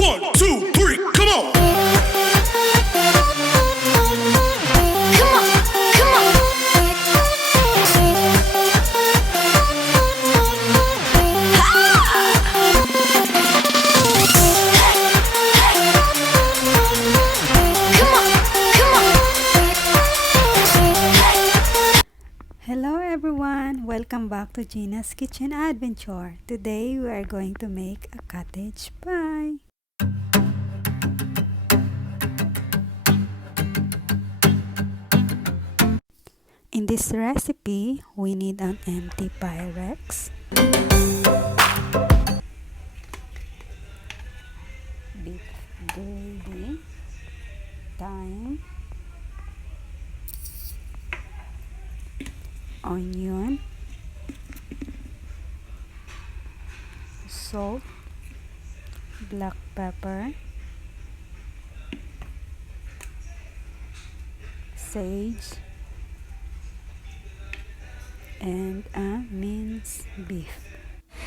1, 2, 3, come on! Come on, come on. Hello everyone! Welcome back to Gina's Kitchen Adventure. Today we are going to make a cottage pie. In this recipe, we need an empty Pyrex, beef gravy, thyme, onion, salt, black pepper, sage, and a minced beef.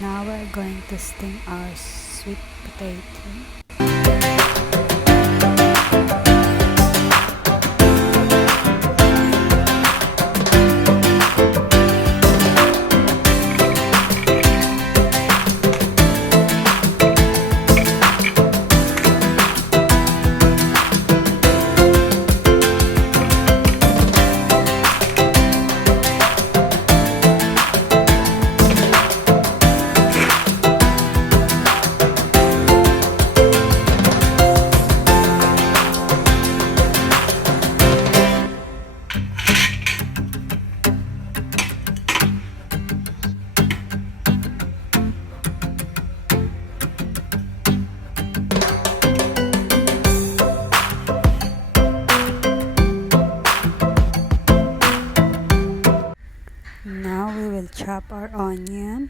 Now we're going to steam our sweet potato. Now we will chop our onion.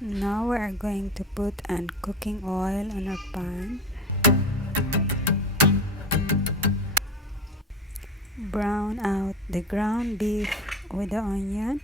Now we are going to put an cooking oil on our pan. Brown out the ground beef with the onion.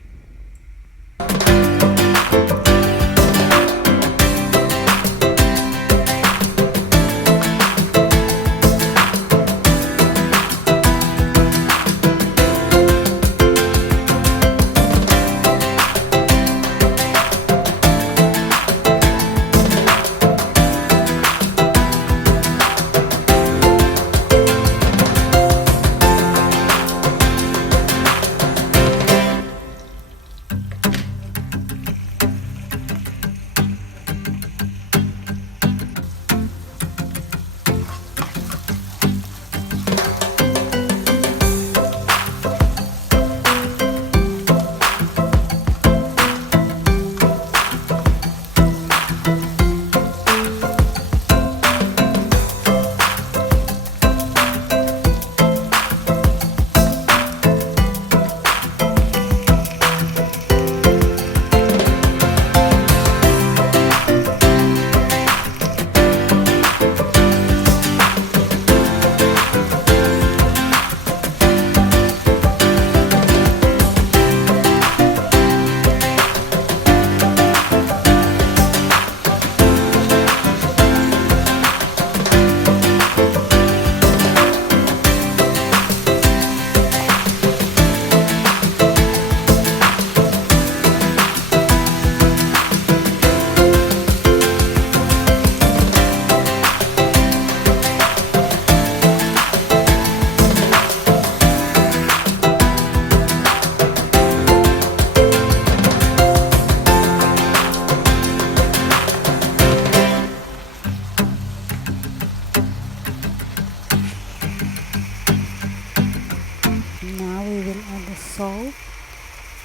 Salt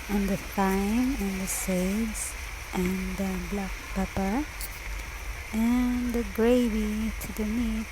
and the thyme and the sage and the black pepper and the gravy to the meat.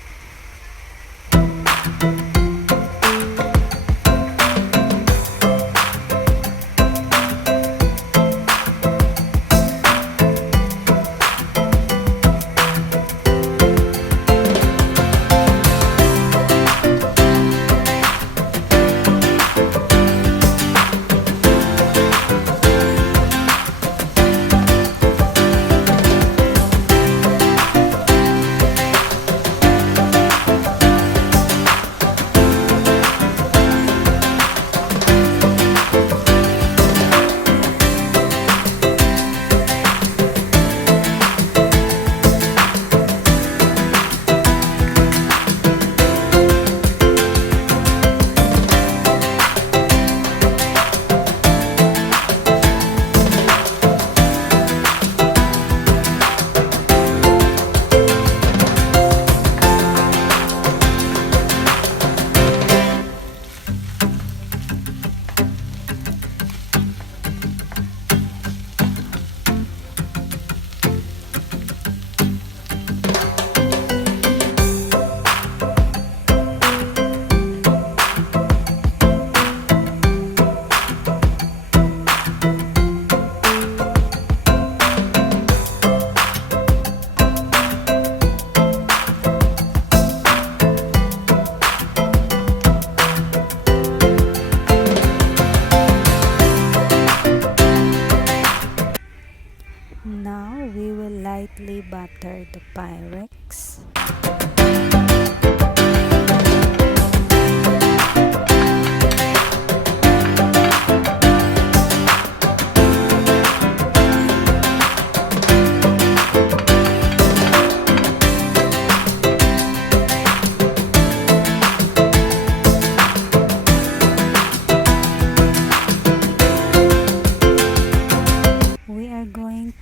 we will lightly butter the Pyrex.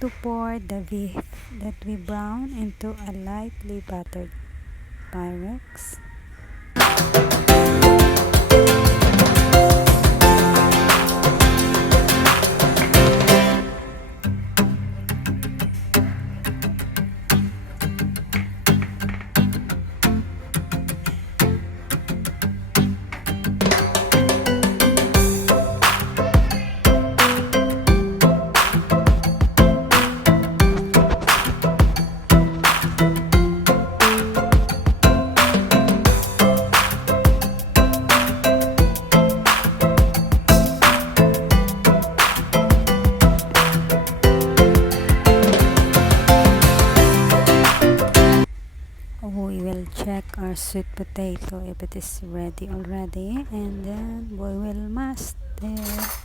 To pour the beef that we brown into a lightly buttered Pyrex. We will check our sweet potato if it is ready already, and then we will mash it.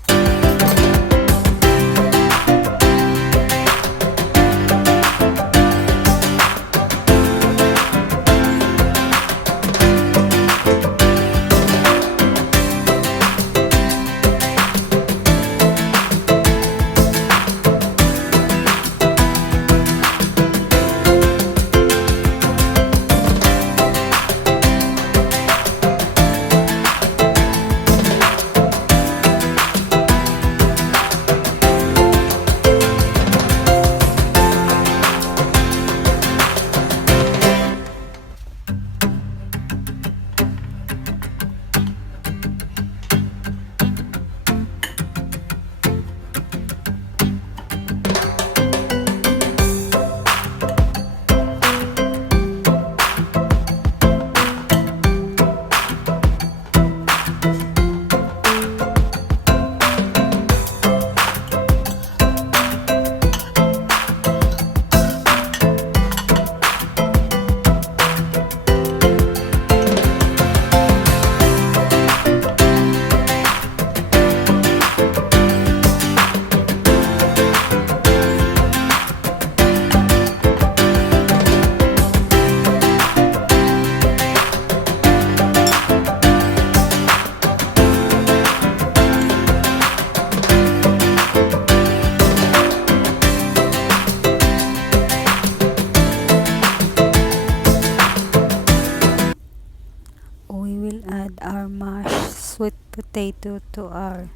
We will add our mashed sweet potato to our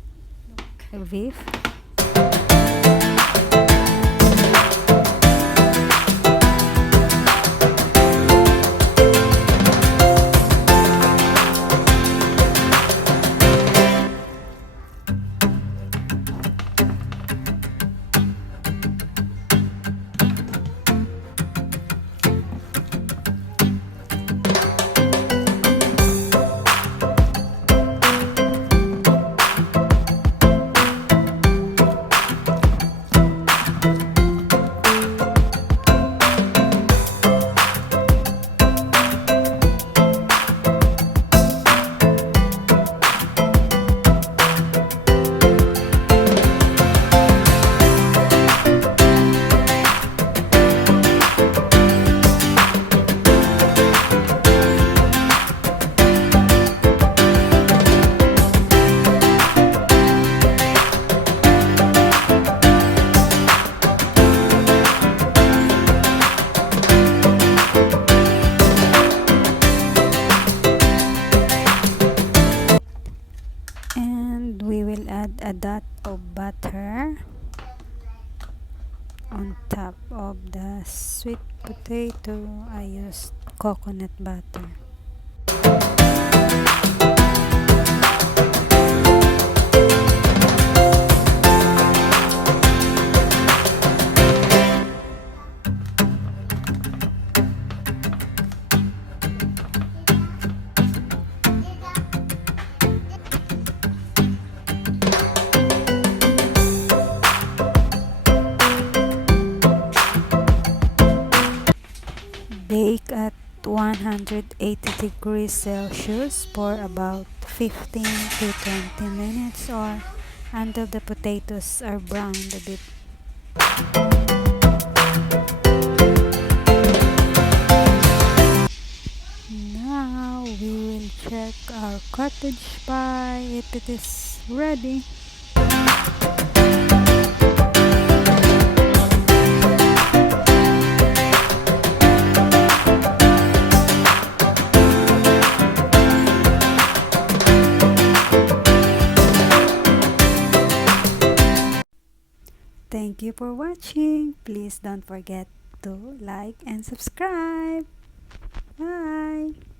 beef. A dot of butter on top of the sweet potato. I used coconut butter. Bake at 180 degrees Celsius for about 15 to 20 minutes or until the potatoes are browned a bit. Now we will check our cottage pie if it is ready. Thank you for watching. Please don't forget to like and subscribe. Bye.